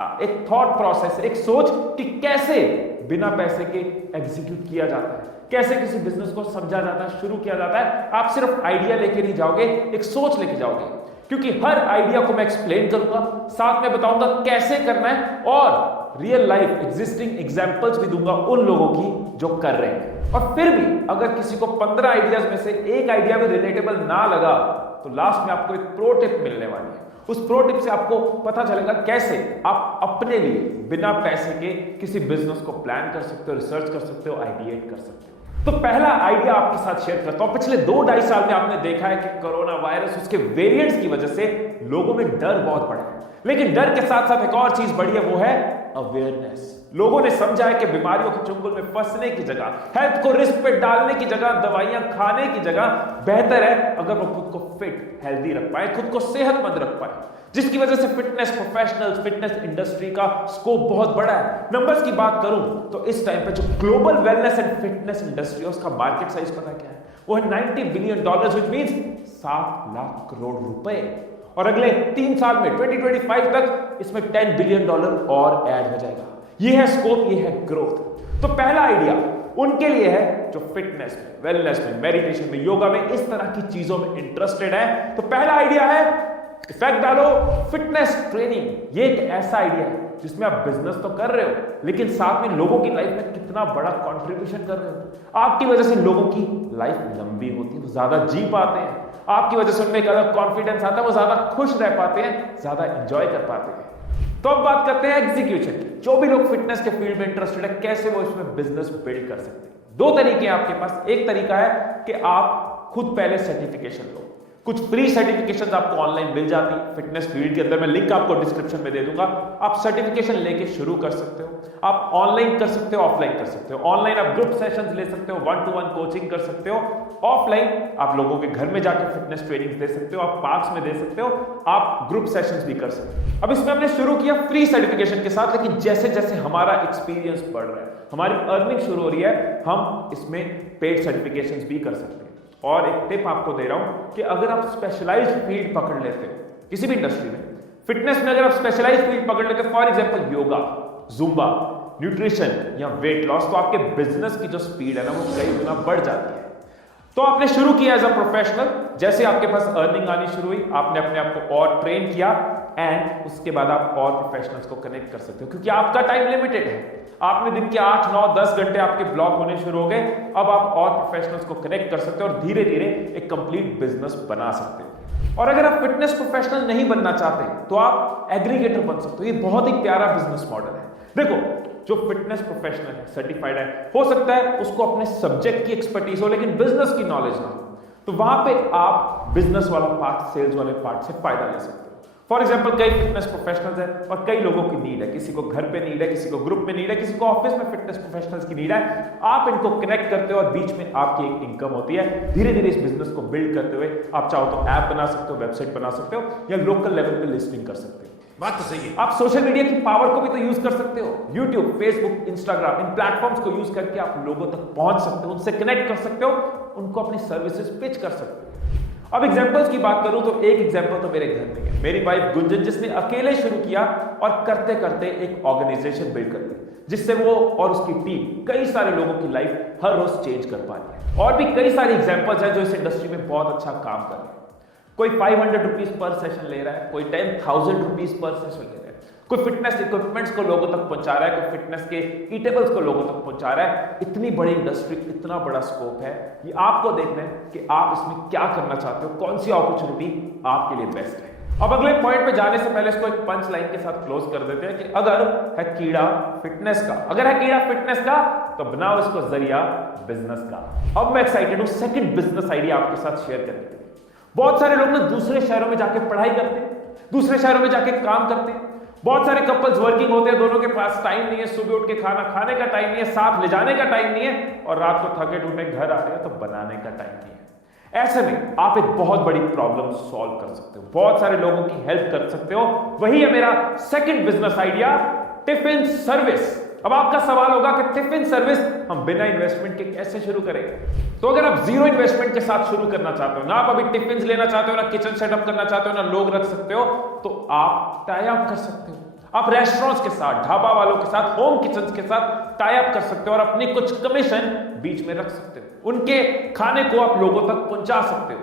एक thought process, एक सोच कि कैसे बिना पैसे के एग्जीक्यूट किया जाता है, कैसे किसी बिजनेस को समझा जाता है, शुरू किया जाता है। आप सिर्फ आइडिया लेके नहीं जाओगे, एक सोच लेके जाओगे, क्योंकि हर आइडिया को मैं एक्सप्लेन करूंगा, साथ में बताऊंगा कैसे करना है और रियल लाइफ एग्जिस्टिंग एग्जांपल्स भी दूंगा उन लोगों की जो कर रहे हैं। और फिर भी अगर किसी को 15 आइडियाज में से एक आइडिया भी रिलेटेबल ना लगा तो लास्ट में आपको एक प्रो टिप मिलने वाली है। उस प्रो टिप से आपको पता चलेगा कैसे आप अपने लिए बिना पैसे के किसी बिजनेस को प्लान कर सकते हो, रिसर्च कर सकते हो, आइडिएट कर सकते हो। तो पहला आइडिया आपके साथ शेयर करता हूं। पिछले 2-2.5 साल में आपने देखा है कि कोरोना वायरस, उसके वेरिएंट्स की वजह से लोगों में डर बहुत बढ़ा है, लेकिन डर के साथ साथ एक और चीज बढ़ी है, वो है अवेयरनेस। लोगों ने समझा है कि बीमारियों के चुंगल में फंसने की जगह, हेल्थ को रिस्क पे डालने की जगह, दवाइयां खाने की जगह बेहतर है अगर वो खुद को फिट, हेल्दी रख पाए, खुद को सेहतमंद रख पाए, जिसकी वजह से फिटनेस प्रोफेशनल्स, फिटनेस इंडस्ट्री का स्कोप बहुत बड़ा है। नंबर्स की बात करूं तो इस टाइम पे जो global wellness and fitness industry है उसका मार्केट साइज पता क्या है? वो है $90 billion, which means 7 lakh crore रुपए। और अगले 3 साल में 2025 तक इसमें $10 बिलियन और ऐड हो जाएगा। ये है स्कोप, ये है ग्रोथ। तो पहला आइडिया उनके लिए है जो फिटनेस में, वेलनेस में, मेडिटेशन में, योगा में, इस तरह की चीजों में इंटरेस्टेड है। तो पहला आइडिया है इफेक्ट डालो फिटनेस ट्रेनिंग। ये एक ऐसा आइडिया है जिसमें आप बिजनेस तो कर रहे हो, लेकिन साथ में लोगों की लाइफ में कितना बड़ा कंट्रीब्यूशन कर रहे हो। आपकी वजह से लोगों की लाइफ लंबी होती है, वो ज्यादा जी पाते हैं, आपकी वजह से उनमें एक अलग कॉन्फिडेंस आता है, वो ज्यादा खुश रह पाते हैं, ज्यादा एंजॉय कर पाते हैं। तो अब बात करते हैं एग्जीक्यूशन की। जो भी लोग फिटनेस के फील्ड में इंटरेस्टेड है, कैसे वो इसमें बिजनेस बिल्ड कर सकते हैं। 2 तरीके हैं आपके पास। एक तरीका है कि आप खुद पहले सर्टिफिकेशन लो। कुछ फ्री सर्टिफिकेशंस आपको ऑनलाइन मिल जाती है फिटनेस फील्ड के अंदर, मैं लिंक आपको डिस्क्रिप्शन में दे दूंगा। आप सर्टिफिकेशन लेके शुरू कर सकते हो। आप ऑनलाइन कर सकते हो, ऑफलाइन कर सकते हो। ऑनलाइन आप ग्रुप सेशंस ले सकते हो, 1-to-1 कोचिंग कर सकते हो। ऑफलाइन आप लोगों के घर में जाकर फिटनेस ट्रेनिंग दे सकते हो, आप पार्क्स में दे सकते हो, आप ग्रुप सेशंस भी कर सकते हो। अब इसमें हमने शुरू किया फ्री सर्टिफिकेशन के साथ, लेकिन जैसे जैसे हमारा एक्सपीरियंस बढ़ रहा है, हमारी अर्निंग शुरू हो रही है, हम इसमें पेड सर्टिफिकेशंस भी कर सकते हैं। और एक टिप आपको दे रहा हूं कि अगर आप स्पेशलाइज्ड फील्ड पकड़ लेते हो किसी भी इंडस्ट्री में, फिटनेस में अगर आप स्पेशलाइज्ड फील्ड पकड़ लेते हो, for example yoga, Zumba, nutrition या वेट लॉस, तो आपके बिजनेस की जो स्पीड है ना वो कई गुना बढ़ जाती है। तो आपने शुरू किया एज अ प्रोफेशनल, जैसे आपके पास अर्निंग आनी शुरू हुई, आपने अपने आप को और ट्रेन किया, एंड उसके बाद आप और प्रोफेशनल्स को कनेक्ट कर सकते हो, क्योंकि आपका टाइम लिमिटेड है। आपने दिन के 8, 9, 10 घंटे आपके ब्लॉक होने शुरू हो गए। अब आप और प्रोफेशनल्स को कनेक्ट कर सकते हो और धीरे धीरे एक कंप्लीट बिजनेस बना सकते हो। और अगर आप फिटनेस प्रोफेशनल नहीं बनना चाहते तो आप एग्रीगेटर बन सकते हो। ये बहुत ही प्यारा बिजनेस मॉडल है। देखो, जो फिटनेस प्रोफेशनल है, सर्टिफाइड है, हो सकता है उसको अपने सब्जेक्ट की एक्सपर्टीज हो लेकिन बिजनेस की नॉलेज ना हो, तो वहां पे आप बिजनेस वाला पार्ट, सेल्स वाले पार्ट से फायदा ले सकते हो। फॉर एग्जाम्पल, कई फिटनेस प्रोफेशनल्स है और कई लोगों की नीड है, किसी को घर पे नीड है, किसी को ग्रुप में नीड है, किसी को ऑफिस में फिटनेस प्रोफेशनल्स की नीड है। आप इनको कनेक्ट करते हो और बीच में आपकी एक इनकम होती है। धीरे धीरे इस बिजनेस को बिल्ड करते हुए आप चाहो तो ऐप बना सकते हो, वेबसाइट बना सकते हो, या लोकल लेवल पे लिस्टिंग कर सकते हो। बात तो सही है। आप सोशल मीडिया की पावर को भी तो यूज कर सकते हो। यूट्यूब, फेसबुक, इंस्टाग्राम, इन प्लेटफॉर्म्स को यूज करके आप लोगों तक पहुंच सकते हो, उनसे कनेक्ट कर सकते हो, उनको अपनी सर्विसेज पिच कर सकते हो। अब एग्जांपल्स की बात करूं तो एक एग्जांपल तो मेरे घर में है। मेरी वाइफ गुंजन, जिसने अकेले शुरू किया और करते करते एक ऑर्गेनाइजेशन बिल्ड कर दी, जिससे वो और उसकी टीम कई सारे लोगों की लाइफ हर रोज चेंज कर पा रही है। और भी कई सारे एग्जांपल्स हैं जो इस इंडस्ट्री में बहुत अच्छा काम कर रहे हैं। कोई 500 रुपीज पर सेशन ले रहा है, कोई 10,000 रुपीज पर सेशन ले रहा है, कोई फिटनेस इक्विपमेंट्स को लोगों तक पहुंचा रहा है, कोई फिटनेस के ईटेबल्स को लोगों तक पहुंचा रहा है। इतनी बड़ी इंडस्ट्री, इतना बड़ा स्कोप है, ये आपको देखना है कि आप इसमें क्या करना चाहते हो, कौन सी अपॉर्चुनिटी आपके लिए बेस्ट है। अब अगले पॉइंट पे जाने से पहले इसको एक पंच लाइन के साथ क्लोज कर देते हैं कि अगर है कीड़ा फिटनेस का, अगर है कीड़ा फिटनेस का, तो बनाओ इसको जरिया बिजनेस का। अब मैं एक्साइटेड हूं सेकंड बिजनेस आइडिया आपके साथ शेयर करने के लिए। बहुत सारे लोग ना दूसरे शहरों में जाके पढ़ाई करते हैं, दूसरे शहरों में जाके काम करते हैं। बहुत सारे कपल्स वर्किंग होते हैं, दोनों के पास टाइम नहीं है, सुबह उठ के खाना खाने का टाइम नहीं है, साथ ले जाने का टाइम नहीं है, और रात को थके टूटे घर आ रहे हैं तो बनाने का टाइम नहीं है। ऐसे में आप एक बहुत बड़ी प्रॉब्लम सॉल्व कर सकते हो, बहुत सारे लोगों की हेल्प कर सकते हो। वही है मेरा second business idea, tiffin service. अब आपका सवाल होगा कि टिफिन सर्विस हम बिना इन्वेस्टमेंट के कैसे शुरू करेंगे? तो अगर आप जीरो इन्वेस्टमेंट के साथ शुरू करना चाहते हो, ना आप अभी टिफिन लेना चाहते हो, ना किचन सेटअप करना चाहते हो, ना लोग रख सकते हो, तो आप टाई अप कर सकते हो। आप रेस्टोरेंट्स के साथ, ढाबा वालों के साथ, होम किचन के साथ टाई अप कर सकते हो और अपनी कुछ कमीशन बीच में रख सकते हो। उनके खाने को आप लोगों तक पहुंचा सकते हो।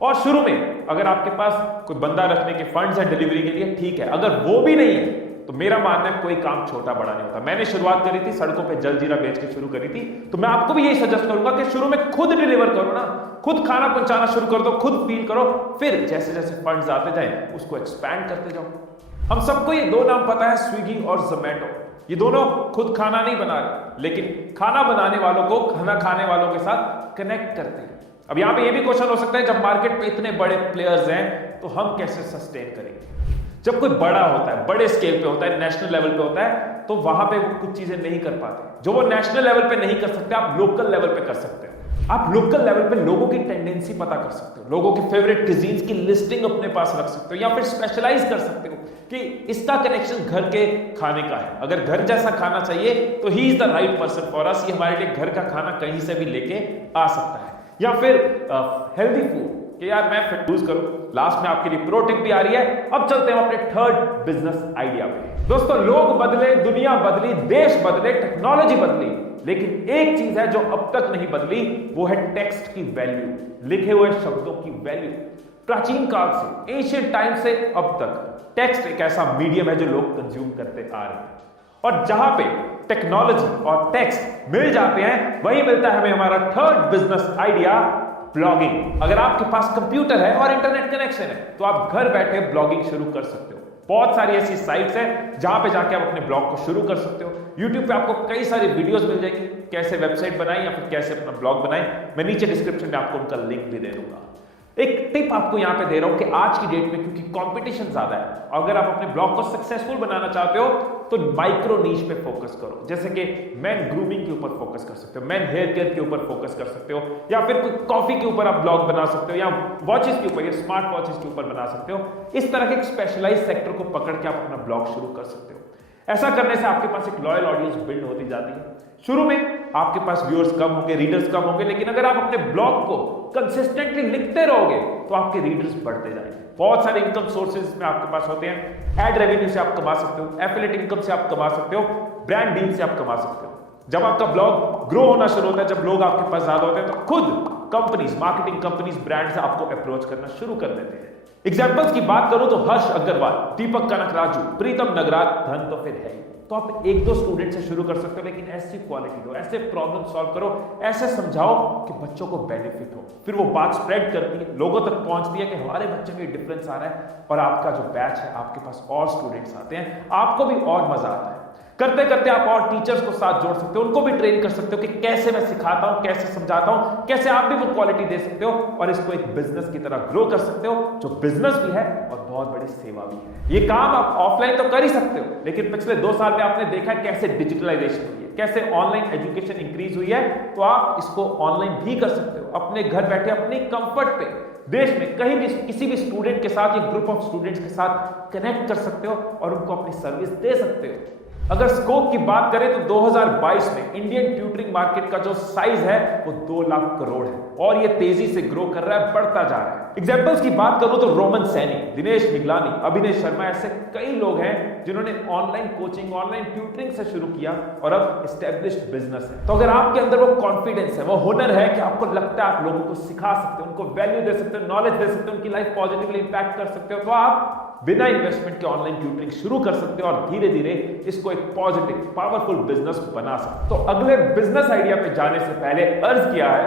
और शुरू में अगर आपके पास कोई बंदा रखने के फंड्स है डिलीवरी के लिए, ठीक है। अगर वो भी नहीं है तो मेरा मानना है कोई काम छोटा बड़ा नहीं होता। मैंने शुरुआत करी थी सड़कों पे जलजीरा बेच के शुरू करी थी, तो मैं आपको भी यही सजेस्ट करूंगा कि शुरू में खुद डिलीवर करो ना, खुद खाना पहुंचाना शुरू कर दो, खुद फील करो, फिर जैसे जैसे फंड्स आते जाए उसको एक्सपैंड करते जाओ। हम सबको ये दो नाम पता है, स्विगी और जोमैटो। ये दोनों खुद खाना नहीं बना रहे, लेकिन खाना बनाने वालों को खाना खाने वालों के साथ कनेक्ट करते हैं। अब यहां पे ये भी क्वेश्चन हो सकता है, जब मार्केट पे इतने बड़े प्लेयर्स हैं तो हम कैसे सस्टेन करेंगे। जब कोई बड़ा होता है, बड़े स्केल पे होता है, नेशनल लेवल पे होता है, तो वहां पे वो कुछ चीजें नहीं कर पाते जो वो नेशनल लेवल पे नहीं कर सकते, आप लोकल लेवल पे कर सकते हैं। आप लोकल लेवल पे लोगों की टेंडेंसी पता कर सकते हो, लोगों की फेवरेट क्यूजीन्स की लिस्टिंग अपने पास रख सकते हो, या फिर स्पेशलाइज कर सकते हो कि इसका कनेक्शन घर के खाने का है। अगर घर जैसा खाना चाहिए तो he is the right person for us. ये हमारे लिए घर का खाना कहीं से भी लेके आ सकता है। या फिर हेल्दी फूड कि यार मैं फिट लूज करूं। लास्ट में आपके लिए प्रो टिप भी आ रही है। अब चलते हैं अपने थर्ड बिजनेस आइडिया पे। दोस्तों, लोग बदले, दुनिया बदली, देश बदले, टेक्नोलॉजी बदली, लेकिन एक चीज है जो अब तक नहीं बदली, वो है टेक्स्ट की वैल्यू, लिखे हुए शब्दों की वैल्यू। प्राचीन काल से, एशियंट टाइम से अब तक टेक्स्ट एक ऐसा मीडियम है जो लोग कंज्यूम करते आ रहे हैं। और जहां पे टेक्नोलॉजी और टेक्स्ट मिल जाते हैं, वही मिलता है हमें हमारा थर्ड बिजनेस आइडिया, ब्लॉगिंग। अगर आपके पास कंप्यूटर है और इंटरनेट कनेक्शन है तो आप घर बैठे ब्लॉगिंग शुरू कर सकते हो। बहुत सारी ऐसी साइट्स हैं जहां पे जाके आप अपने ब्लॉग को शुरू कर सकते हो। YouTube पे आपको कई सारी वीडियोस मिल जाएगी, कैसे वेबसाइट बनाएं या फिर कैसे अपना ब्लॉग बनाएं। मैं नीचे डिस्क्रिप्शन में आपको उनका लिंक भी दे दूंगा। एक टिप आपको यहां पे दे रहा हूं कि आज की डेट में क्योंकि कंपटीशन ज्यादा है, अगर आप अपने ब्लॉग को सक्सेसफुल बनाना चाहते हो तो माइक्रो नीश पे फोकस करो। जैसे कि मैन ग्रूमिंग के ऊपर फोकस कर सकते हो, मैन हेयर केयर के ऊपर फोकस कर सकते हो, या फिर कोई कॉफी के ऊपर आप ब्लॉग बना सकते हो, या वॉचेस के ऊपर या स्मार्ट वॉचेस के ऊपर बना सकते हो। इस तरह के एक स्पेशलाइज सेक्टर को पकड़ के आप अपना ब्लॉग शुरू कर सकते हो। ऐसा करने से आपके पास एक लॉयल ऑडियंस बिल्ड होती जाती है। शुरू में आपके पास व्यूअर्स कम होंगे, रीडर्स कम होंगे, लेकिन अगर आप अपने ब्लॉग को कंसिस्टेंटली लिखते रहोगे तो आपके रीडर्स बढ़ते जाएंगे। बहुत सारे इनकम सोर्सेज में आपके पास होते हैं। एड रेवेन्यू से आप कमा सकते हो, एफिलिएट इनकम से आप कमा सकते हो, ब्रांड डील से आप कमा सकते हो। जब आपका ब्लॉग ग्रो होना शुरू होता है, जब लोग आपके पास ज्यादा होते हैं, तो खुद कंपनीज, मार्केटिंग कंपनीज, ब्रांड्स आपको अप्रोच करना शुरू कर देते हैं। एग्जाम्पल्स की बात करूं तो हर्ष अग्रवाल, दीपक कनकराजू, प्रीतम नगराज, धन तो फिर है ही। तो आप एक दो स्टूडेंट से शुरू कर सकते हो, लेकिन ऐसी क्वालिटी दो, ऐसे प्रॉब्लम सॉल्व करो, ऐसे समझाओ कि बच्चों को बेनिफिट हो। फिर वो बात स्प्रेड करती है, लोगों तक पहुंचती है कि हमारे बच्चे में डिफरेंस आ रहा है, और आपका जो बैच है, आपके पास और स्टूडेंट्स आते हैं, आपको भी और मजा आता है। करते करते आप और टीचर्स को साथ जोड़ सकते हो, उनको भी ट्रेन कर सकते हो कि कैसे मैं सिखाता हूं, कैसे समझाता हूं, कैसे आप भी वो क्वालिटी दे सकते हो और इसको एक बिजनेस की तरह ग्रो कर सकते हो, जो बिजनेस भी है और बहुत बड़ी सेवा भी है। ये काम आप ऑफलाइन तो कर ही सकते हो, लेकिन पिछले 2 साल में आपने देखा है कैसे डिजिटलाइजेशन हुई है, कैसे ऑनलाइन एजुकेशन इंक्रीज हुई है, तो आप इसको ऑनलाइन भी कर सकते हो, अपने घर बैठे अपने कंफर्ट पे, देश में कहीं भी किसी भी स्टूडेंट के साथ या ग्रुप ऑफ स्टूडेंट्स के साथ कनेक्ट कर सकते हो और उनको अपनी सर्विस दे सकते हो। अगर स्कोप की बात करें तो 2022 में इंडियन ट्यूटरिंग मार्केट का जो साइज है वो 2 लाख करोड़ है और ये तेजी से ग्रो कर रहा है, बढ़ता जा रहा है। एग्जांपल्स की बात करूं तो रोमन सैनी, दिनेश निगलानी, अभिनय शर्मा, ऐसे कई लोग हैं जिन्होंने ऑनलाइन कोचिंग, ऑनलाइन ट्यूटरिंग से शुरू किया और अब एस्टेब्लिश्ड बिजनेस है। तो अगर आपके अंदर वो कॉन्फिडेंस है, वो हुनर है कि आपको लगता है आप लोगों को सिखा सकते हो, उनको वैल्यू दे सकते हो, नॉलेज दे सकते हो, उनकी लाइफ पॉजिटिवली इंपैक्ट कर सकते हो, तो आप बिना इन्वेस्टमेंट के ऑनलाइन ट्यूटरिंग शुरू कर सकते हो और धीरे धीरे इसको एक पॉजिटिव, पावरफुल बिजनेस बना सकते हो। तो अगले बिजनेस आइडिया पे जाने से पहले अर्ज किया है,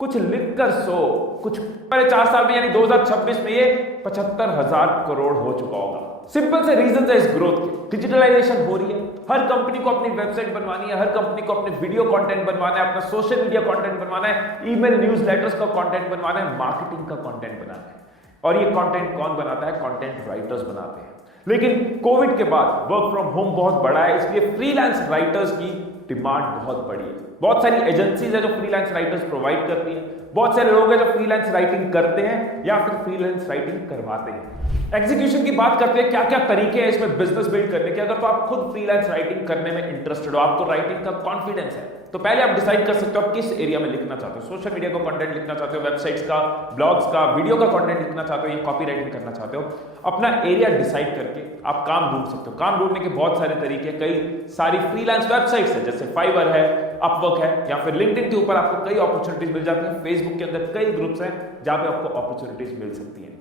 कुछ लिखकर सो, कुछ पहले 4 साल में यानी 2026 में ये 75,000 करोड़ हो चुका होगा। सिंपल से रीजन है इस ग्रोथ के। डिजिटलाइजेशन हो रही है, हर कंपनी को अपनी वेबसाइट बनवानी है, हर कंपनी को अपने वीडियो कंटेंट बनवाना है, अपना सोशल मीडिया कंटेंट बनवाना है, ईमेल न्यूज़लेटर्स का कंटेंट बनवाना है, मार्केटिंग का कंटेंट बनाना है। और ये कंटेंट कौन बनाता है? कंटेंट राइटर्स बनाते हैं। लेकिन कोविड के बाद वर्क फ्रॉम होम बहुत बढ़ा है, इसलिए फ्रीलांस राइटर्स की डिमांड बहुत बड़ी है। बहुत सारी एजेंसीज है जो फ्रीलांस राइटर्स प्रोवाइड करती हैं, बहुत सारे लोग हैं जो फ्रीलांस राइटिंग करते हैं या फिर फ्रीलांस राइटिंग करवाते हैं। एग्जीक्यूशन की बात करते हैं, क्या क्या तरीके हैं इसमें बिजनेस बिल्ड करने के। अगर तो आप खुद फ्रीलांस राइटिंग करने में इंटरेस्टेड हो, आपको राइटिंग का कॉन्फिडेंस है, तो पहले आप डिसाइड कर सकते हो आप किस एरिया में लिखना चाहते हो। सोशल मीडिया का कंटेंट लिखना चाहते हो, वेबसाइट्स का, ब्लॉग्स का, वीडियो का कंटेंट लिखना चाहते हो या कॉपी राइटिंग करना चाहते हो। अपना एरिया डिसाइड करके आप काम ढूंढ सकते हो। काम ढूंढने के बहुत सारे तरीके, कई सारी फ्रीलांस वेबसाइट्स है जैसे फाइवर है, अपवर्क है, या फिर लिंक्डइन के ऊपर आपको कई अपॉर्चुनिटीज मिल जाती हैं। फेसबुक के अंदर कई ग्रुप्स हैं जहां पे आपको अपॉर्चुनिटीज मिल सकती हैं।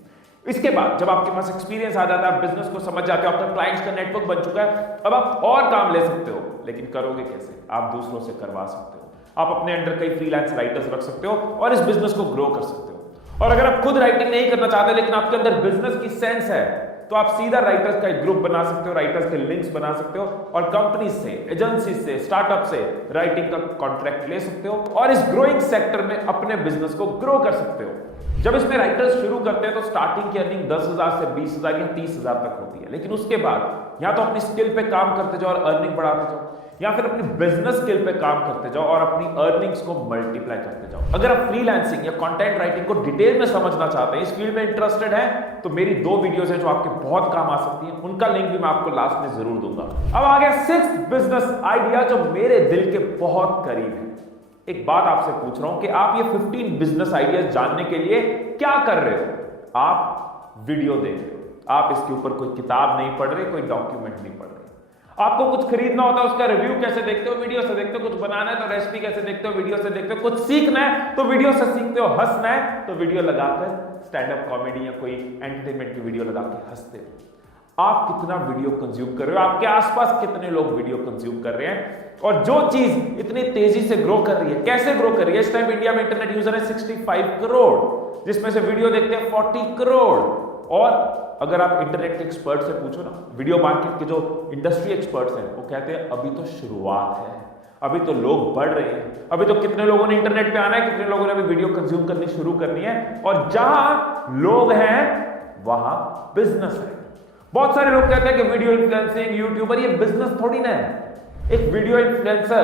इसके बाद जब आपके पास एक्सपीरियंस आ जाता है, आप बिजनेस को समझ जाते हो, आपका क्लाइंट्स का नेटवर्क बन चुका है, अब आप और काम ले सकते हो। लेकिन करोगे कैसे? आप दूसरों से करवा सकते हो। आप अपने अंडर कई फ्रीलांस राइटर्स रख सकते हो और इस बिजनेस को ग्रो कर सकते हो। और अगर आप खुद राइटिंग नहीं करना चाहते लेकिन आपके अंदर बिजनेस की सेंस है, तो आप सीधा राइटर्स का एक ग्रुप बना सकते हो, राइटर्स के लिंक्स बना सकते हो और कंपनी से, एजेंसी से, स्टार्टअप से राइटिंग का कॉन्ट्रैक्ट ले सकते हो और इस ग्रोइंग सेक्टर में अपने बिजनेस को ग्रो कर सकते हो। जब इसमें राइटर्स शुरू करते हैं तो स्टार्टिंग की अर्निंग 10,000 से 20,000 या 30,000 तक होती है। लेकिन उसके बाद या तो अपनी स्किल पे काम करते जाओ और अर्निंग बढ़ाते जाओ, या फिर अपनी बिजनेस स्किल पे काम करते जाओ और अपनी अर्निंग्स को मल्टीप्लाई करते जाओ। अगर आप फ्रीलांसिंग या कंटेंट राइटिंग को डिटेल में समझना चाहते हैं, इस फील्ड में इंटरेस्टेड हैं, तो मेरी 2 वीडियोस हैं जो आपके बहुत काम आ सकती हैं। उनका लिंक भी मैं आपको लास्ट में जरूर दूंगा। अब आ गया 6th बिजनेस आइडिया जो मेरे दिल के बहुत करीब है। एक बात आपसे पूछ रहा हूं कि आप ये 15 बिजनेस आइडियाज जानने के लिए क्या कर रहे हो? आप वीडियो देख रहे हो, आप इसके ऊपर कोई किताब नहीं पढ़ रहे, कोई डॉक्यूमेंट नहीं पढ़ रहे। आपको कुछ खरीदना होता है, उसका रिव्यू कैसे देखते हो? वीडियो से देखते हो। कुछ बनाना है तो रेसिपी कैसे देखते हो? वीडियो से देखते हो। कुछ सीखना है तो वीडियो से सीखते हो। हंसना है तो वीडियो लगाकर स्टैंड अप कॉमेडी या कोई एंटरटेनमेंट की वीडियो लगाकर हंसते हो। आप कितना वीडियो कंज्यूम कर रहे हो? आपके आसपास कितने लोग वीडियो कंज्यूम कर रहे हैं? और जो चीज इतनी तेजी से ग्रो कर रही है, कैसे ग्रो कर रही है? इस टाइम इंडिया में इंटरनेट यूजर है 65 करोड़, जिसमें से वीडियो देखते हैं 40 करोड़। और अगर आप इंटरनेट के एक्सपर्ट से पूछो ना, वीडियो मार्केट के जो इंडस्ट्री एक्सपर्ट्स हैं, वो कहते हैं अभी तो शुरुआत है, अभी तो लोग बढ़ रहे हैं, अभी तो कितने लोगों ने इंटरनेट पे आना है, कितने लोगों ने अभी वीडियो कंज्यूम करनी शुरू करनी है। और जहां लोग हैं वहां बिजनेस है। बहुत सारे लोग कहते हैं कि वीडियो इन्फ्लुएंसिंग, यूट्यूबर, ये बिजनेस थोड़ी ना है। एक वीडियो इन्फ्लुएंसर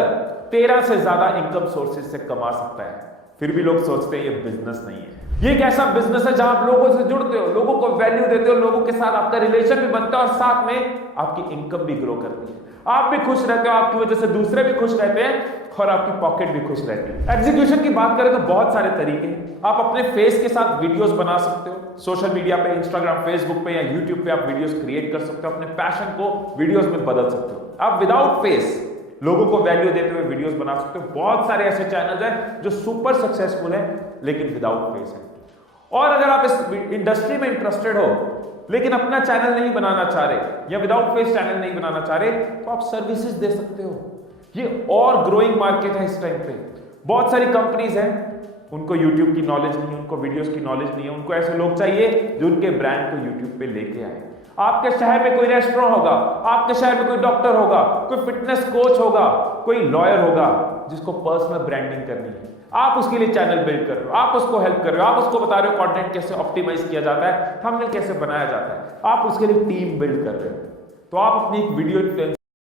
13 से ज्यादा इनकम सोर्सेज से कमा सकता है, फिर भी लोग सोचते हैं ये बिजनेस नहीं है। ये एक ऐसा बिजनेस है जहां आप लोगों से जुड़ते हो, लोगों को वैल्यू देते हो, लोगों के साथ आपका रिलेशन भी बनता है और साथ में आपकी इनकम भी ग्रो करती है। आप भी खुश रहते हो, आपकी वजह से दूसरे भी खुश रहते हैं और आपकी पॉकेट भी खुश रहती है। एग्जीक्यूशन की बात करें तो बहुत सारे तरीके हैं। आप अपने फेस के साथ वीडियोस बना सकते हो, सोशल मीडिया पे, इंस्टाग्राम, फेसबुक पे या यूट्यूब पे आप वीडियोस क्रिएट कर सकते हो, अपने पैशन को वीडियोस में बदल सकते हो। आप विदाउट फेस लोगों को वैल्यू देते हुए वीडियोस बना सकते हो। बहुत सारे ऐसे चैनल्स हैं जो सुपर सक्सेसफुल हैं लेकिन विदाउट फेस है। और अगर आप इस इंडस्ट्री में इंटरेस्टेड हो लेकिन अपना चैनल नहीं बनाना चाह रहे या विदाउट फेस चैनल नहीं बनाना चाह रहे, तो आप सर्विसेज दे सकते हो। ये और ग्रोइंग मार्केट है इस टाइम पे। बहुत सारी कंपनीज हैं, उनको यूट्यूब की नॉलेज नहीं है, उनको वीडियोस की नॉलेज नहीं है, उनको ऐसे लोग चाहिए जो उनके ब्रांड को यूट्यूब पे लेके आए। आपके शहर में कोई रेस्टोरेंट होगा, आपके शहर में कोई डॉक्टर होगा, कोई फिटनेस कोच होगा, कोई लॉयर होगा जिसको पर्सनल ब्रांडिंग करनी है। आप उसके लिए चैनल बिल्ड कर रहे हो, आप उसको हेल्प कर रहे हो, आप उसको बता रहे हो कंटेंट कैसे ऑप्टिमाइज किया जाता है, थंबनेल कैसे बनाया जाता है, आप उसके लिए टीम बिल्ड कर रहे हो। तो आप अपनी एक वीडियो